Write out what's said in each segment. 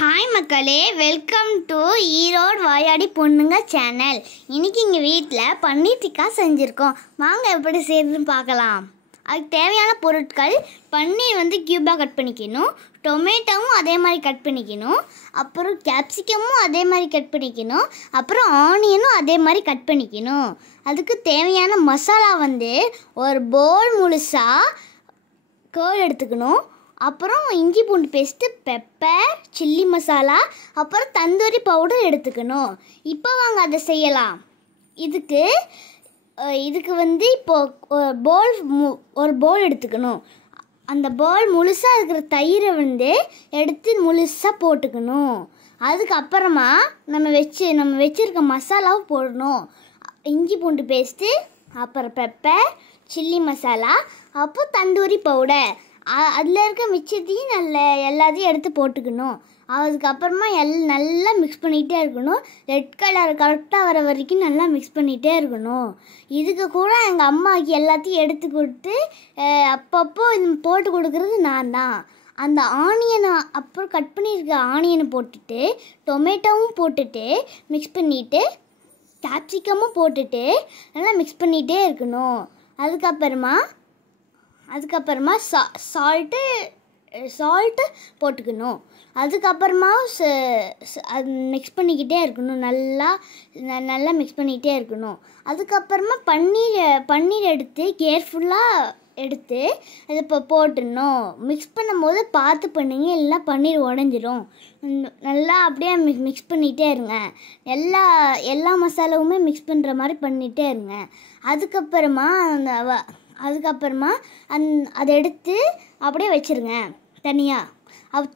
Hi மக்களே, welcome to Erode வாயாடி பொண்ணுங்க channel. இன்றைக்கி எங்கள் வீட்டில் பன்னீர் டிக்கா செஞ்சுருக்கோம். வாங்க எப்படி செய்யுதுன்னு பார்க்கலாம். அதுக்கு தேவையான பொருட்கள்: பன்னீர் க்யூபாக கட் பண்ணிக்கணும், டொமேட்டோவும் அதே மாதிரி கட் பண்ணிக்கணும், அப்புறம் கேப்சிகமும் அதே மாதிரி கட் பண்ணிக்கணும், அப்புறம் ஆனியனும் அதே மாதிரி கட் பண்ணிக்கணும். அதுக்கு தேவையான மசாலா ஒரு பவுல் முழுசாக கேர்ட் எடுத்துக்கணும். அப்புறம் இஞ்சி பூண்டு பேஸ்ட்டு, பெப்பர், சில்லி மசாலா, அப்புறம் தந்தூரி பவுடர் எடுத்துக்கணும். இப்போ வாங்க அதை செய்யலாம். இதுக்கு இப்போது ஒரு பவுல் எடுத்துக்கணும். அந்த பவுல் முழுசாக இருக்கிற தயிரை எடுத்து முழுசாக போட்டுக்கணும். அதுக்கப்புறமா நம்ம வச்சுருக்க மசாலாவும் போடணும். இஞ்சி பூண்டு பேஸ்ட்டு, அப்புறம் பெப்பர், சில்லி மசாலா, அப்புறம் தந்தூரி பவுடர். அதில் இருக்க மிச்சத்தையும் எல்லாத்தையும் எடுத்து போட்டுக்கணும். அதுக்கப்புறமா நல்லா மிக்ஸ் பண்ணிகிட்டே இருக்கணும். ரெட் கலர் கரெக்டாக வர வரைக்கும் நல்லா மிக்ஸ் பண்ணிகிட்டே இருக்கணும். இதுக்கு கூட எங்கள் அம்மாவுக்கு எல்லாத்தையும் எடுத்து கொடுத்து அப்பப்போ போட்டு கொடுக்குறது நான் தான். அந்த ஆனியனை அப்புறம் கட் பண்ணியிருக்க ஆனியனை போட்டுட்டு, டொமேட்டோவும் போட்டுட்டு மிக்ஸ் பண்ணிவிட்டு, கேப்சிகமும் போட்டுட்டு நல்லா மிக்ஸ் பண்ணிகிட்டே இருக்கணும். அதுக்கப்புறமா சால்ட்டு போட்டுக்கணும். அதுக்கப்புறமா அது மிக்ஸ் பண்ணிக்கிட்டே இருக்கணும். நல்லா மிக்ஸ் பண்ணிக்கிட்டே இருக்கணும். அதுக்கப்புறமா பன்னீர் எடுத்து கேர்ஃபுல்லாக எடுத்து அதை இப்போ போட்டுடணும். மிக்ஸ் பண்ணும்போது பார்த்து பண்ணுங்க, இல்லைன்னா பன்னீர் உடஞ்சிரும். நல்லா அப்படியே மிக்ஸ் பண்ணிகிட்டே இருங்க. எல்லா மசாலாவுமே மிக்ஸ் பண்ணுற மாதிரி பண்ணிகிட்டே இருங்க. அதுக்கப்புறமா அதை எடுத்து அப்படியே வச்சுருங்க தனியாக.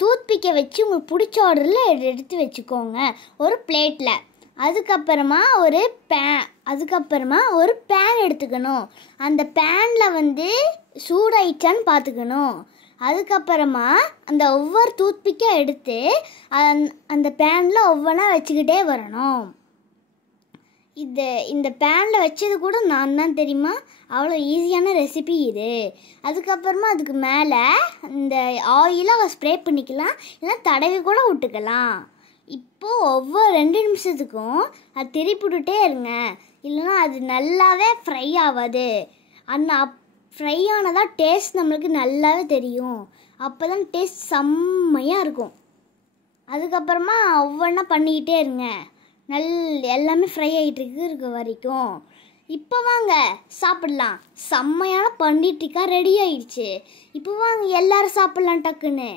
டூத்பிக்கை வச்சு உங்களுக்கு பிடிச்ச ஆர்டரில் எடுத்து வச்சுக்கோங்க ஒரு பிளேட்டில். அதுக்கப்புறமா ஒரு பேன் எடுத்துக்கணும். அந்த பேனில் சூடாயிடுச்சான்னு பார்த்துக்கணும். அதுக்கப்புறமா அந்த ஒவ்வொரு டூத்பிக்கை எடுத்து அந்த பேனில் ஒவ்வொன்றா வச்சுக்கிட்டே வரணும். இந்த பேனில் வச்சது கூட நான் தான், தெரியுமா? அவ்வளோ ஈஸியான ரெசிபி இது. அதுக்கப்புறமா அதுக்கு மேலே இந்த ஆயிலை ஸ்ப்ரே பண்ணிக்கலாம், இல்லைன்னா தடவி கூட விட்டுக்கலாம். இப்போது ஒவ்வொரு 2 நிமிஷத்துக்கும் அது திருப்பிவிட்டுட்டே இருங்க, இல்லைன்னா அது நல்லாவே ஃப்ரை ஆகாது. ஃப்ரை ஆனதான் டேஸ்ட் நம்மளுக்கு நல்லாவே தெரியும். அப்போ தான் டேஸ்ட் செம்மையாக இருக்கும். அதுக்கப்புறமா ஒவ்வொன்றா பண்ணிக்கிட்டே இருங்க, எல்லாமே ஃப்ரை ஆகிட்டு இருக்க வரைக்கும். இப்போ வாங்க சாப்பிடலாம். செம்மையான பன்னீர் டிக்கா ரெடி ஆயிடுச்சு. இப்போ வாங்க எல்லாரும் சாப்பிட்லாம் டக்குன்னு.